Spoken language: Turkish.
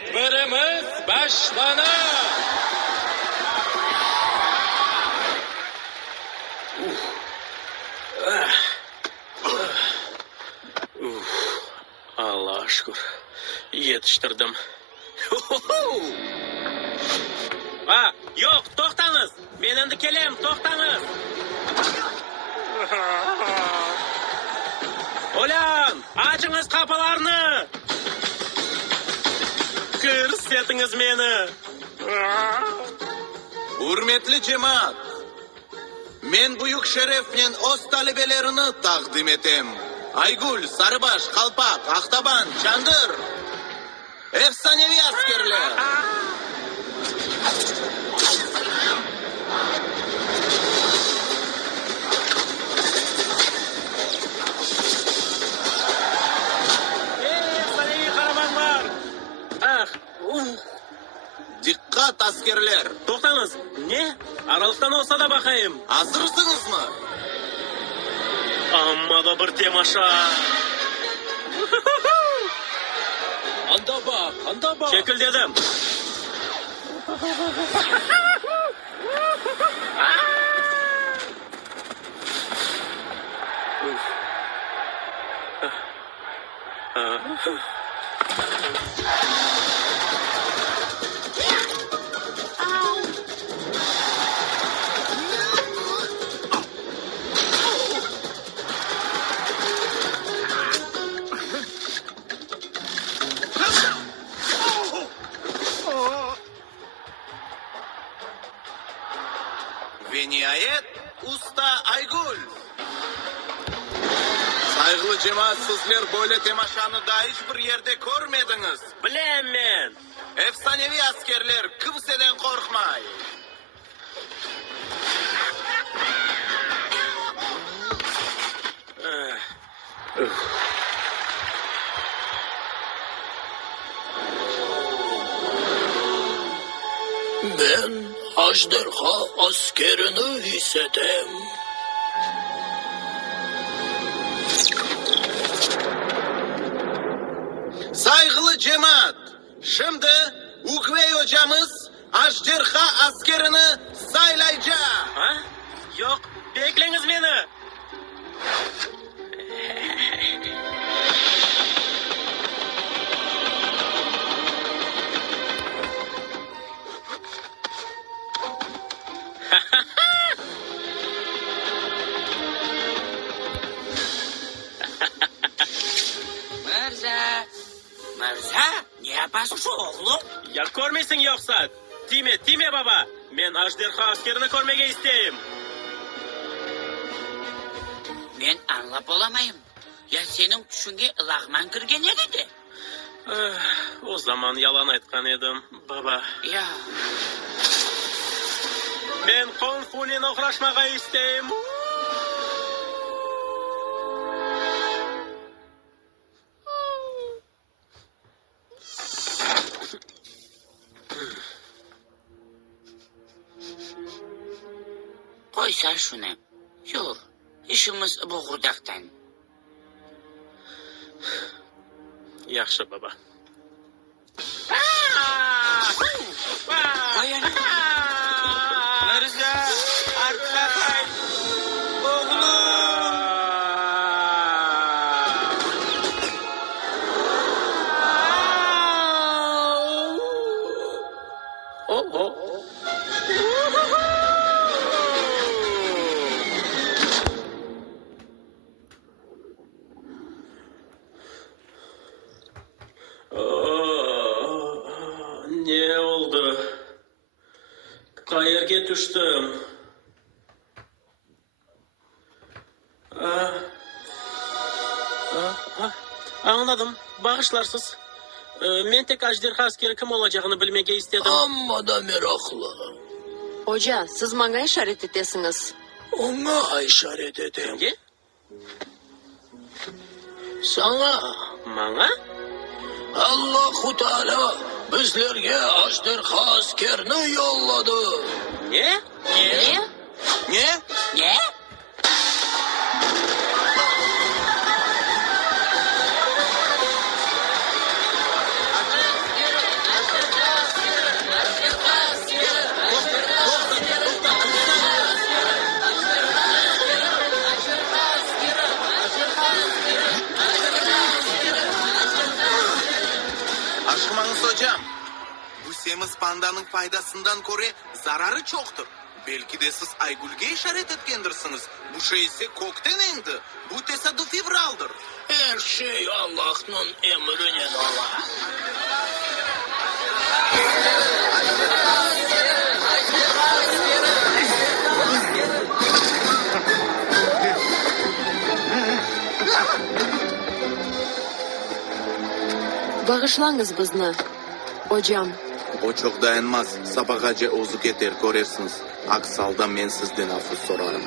Tedbirimiz başlanır. Allah'a şükür. Yetiştirdim. Ha, yok, to'xtаңыз. Men endi kelem, to'xtаңыз. Ulan, açınız kapılarını. Ko'rsatыңыз meni. Hurmetli cemaat, men buyuk sharaf bilan o'z talabalarini taqdim etem. Aygul, Sarıbaş, Qalpaq, Aqtaban, Chandir. Efsanevi askerler. Efsanevi kahramanlar. Ah, Dikkat askerler. to'xtаңыз. Ne? Aralıktan olsa da bakayım. Hazırsınız mı? Amma da bir temaşa. Anda bak. Çekil dedim. Ve nihayet usta Aygul. Saygılı cemaat, sizler böyle temaşanı daha hiçbir yerde görmediniz. Bilem men. Efsanevi askerler kimseden korkmay. Ben Ajderha askerini hissedem. Saygılı cemaat, şimdi Ukvey hocamız Ajderha askerini saylayacak. Ha? Yok, bekleyin beni. Mirza, ne yapasın şu oğlum? Ya görmeysin yoksa. Time baba. Men Ajderha askerini görmege isteyim. Ben anlap olamayım. Ya senin düşünge ılağman kirgen ededi. O zaman yalan aytkan edim, baba. Ya, Men Kung Fu'nin oxrashmaga isteyim. koysa şunu. Yur, işimiz bu gurdaktan. Yaxshi, baba. Koyun. Mirza, arka kay. Ne oldu? Qayerga düştüm? Anladım. Bağışlarsız. Men tek Ajderha askeri kim olacağını bilmege istedim. Amma da meraklı. Hoca, siz bana işaret etesiniz. Ona işaret edeyim. Nege? Sana Mana? Allahu Teala bizlerge Ajderha askerini yolladı. Ne? Ne? Ne? Ne? hocam. Bu semiz pandanın faydasından koru zararı çoktur. Belki de siz Aygül'ge işaret etkendirsiniz. Bu şey ise kokten indi. Bu tesadüfi bir aldır. Her şey Allah'ın emrine ola. Bağışlanız bizni. Hocam. O çok dayanmaz. Sabahaca ozuk eter, görürsünüz. Aksi halda men sizden affı sorarım.